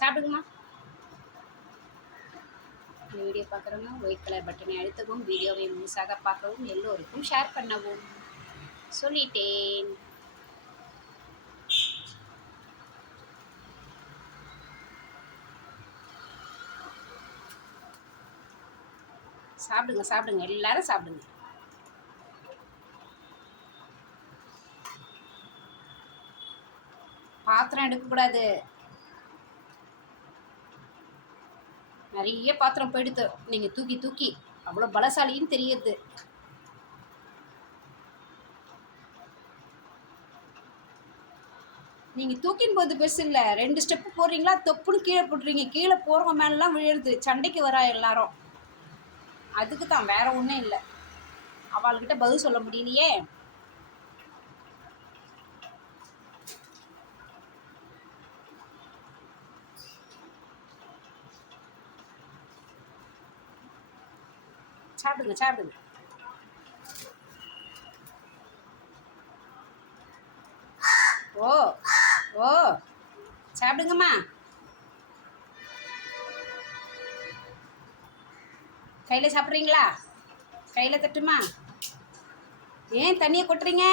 சாப்பிடுங்கம்மா. இந்த வீடியோ பார்க்குறவங்க white colour பட்டனை அழுத்தவும் வீடியோவை முழுசாக பார்க்கவும் எல்லோருக்கும் ஷேர் பண்ணவும். சொல்லிட்டேன். சாப்பிடுங்க சாப்பிடுங்க எல்லாரும் சாப்பிடுங்க. பாத்திரம் எடுக்கக்கூடாது. நிறைய பாத்திரம் போயிடுத்து நீங்கள் தூக்கி தூக்கி அவ்வளோ பலசாலின்னு தெரியுது நீங்கள் தூக்கின் போது பெருசு இல்லை. ரெண்டு ஸ்டெப்பு போடுறீங்களா? தொப்புன்னு கீழே போட்டுறீங்க. கீழே போகிறவங்க மேலாம் விழுது சண்டைக்கு வரா எல்லாரும். அதுக்கு தான் வேற ஒன்றும் இல்லை. அவள்கிட்ட பதில் சொல்ல முடியலையே. சாப்பிடுங்க சாப்பிடுங்க. ஓ ஓ சாப்பிடுங்கம்மா. கையில் சாப்பிட்றீங்களா? கையில் தட்டுமா? ஏன் தண்ணியை கொட்டுறீங்க?